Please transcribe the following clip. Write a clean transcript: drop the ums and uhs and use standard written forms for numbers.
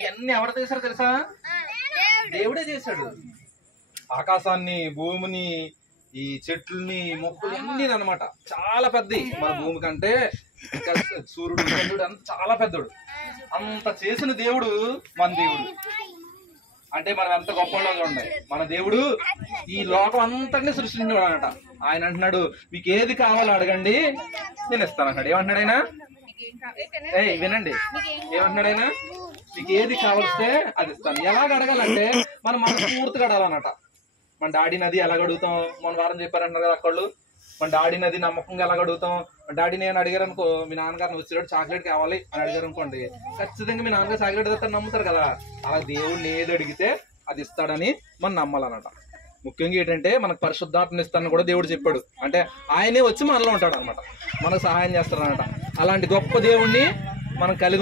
ఇవన్నీ ఎవరు చేశారో తెలుసా? దేవుడే చేశాడు. ఆకాశాన్ని, భూమిని, ఈ చెట్లని, మొక్కలు అన్ని అనమాట. చాలా పెద్దవి మన భూమి కంటే. ఇంకా సూర్యుడు, చంద్రుడు అంత చాలా పెద్దోడు. అంత చేసిన దేవుడు మన దేవుడు. అంటే మనం ఎంత గొప్పలో ఉండే మన దేవుడు ఈ లోకం అంతటినీ సృష్టించాడు అనమాట. ఆయన అంటున్నాడు, మీకు ఏది కావాలో అడగండి, నేను ఇస్తాను అన్నాడు. ఏమంటున్నాడు ఆయన? వినండి, ఏమంటున్నాడు ఆయన? మీకు ఏది కావలిస్తే అది ఇస్తాను. ఎలాగ అడగాలంటే మనం మనస్ఫూర్తిగా అడగాలన్నమాట. మన డాడీ నది ఎలాగ అడుగుతాం? మన వారం చెప్పారంటారు కదా అక్కళ్ళు. మన డాడీ నది నమ్మకంగా ఎలాగ అడుగుతాం? మన డాడీ నేను అడిగారు అనుకో, మీ నాన్నగారిని వచ్చాడు చాక్లెట్ కావాలి అని అడిగారు అనుకోండి, ఖచ్చితంగా మీ నాన్నగారు చాక్లెట్ ఇస్తాను నమ్ముతారు కదా. అలా దేవుడిని ఏది అడిగితే అది ఇస్తాడని మనం నమ్మాలన్నమాట. ముఖ్యంగా ఏంటంటే మనకు పరిశుద్ధాత్మని ఇస్తానని కూడా దేవుడు చెప్పాడు. అంటే ఆయనే వచ్చి మనలో ఉంటాడు అనమాట, మనకు సహాయం చేస్తాడనమాట. అలాంటి గొప్ప దేవుణ్ణి మనం కలిగి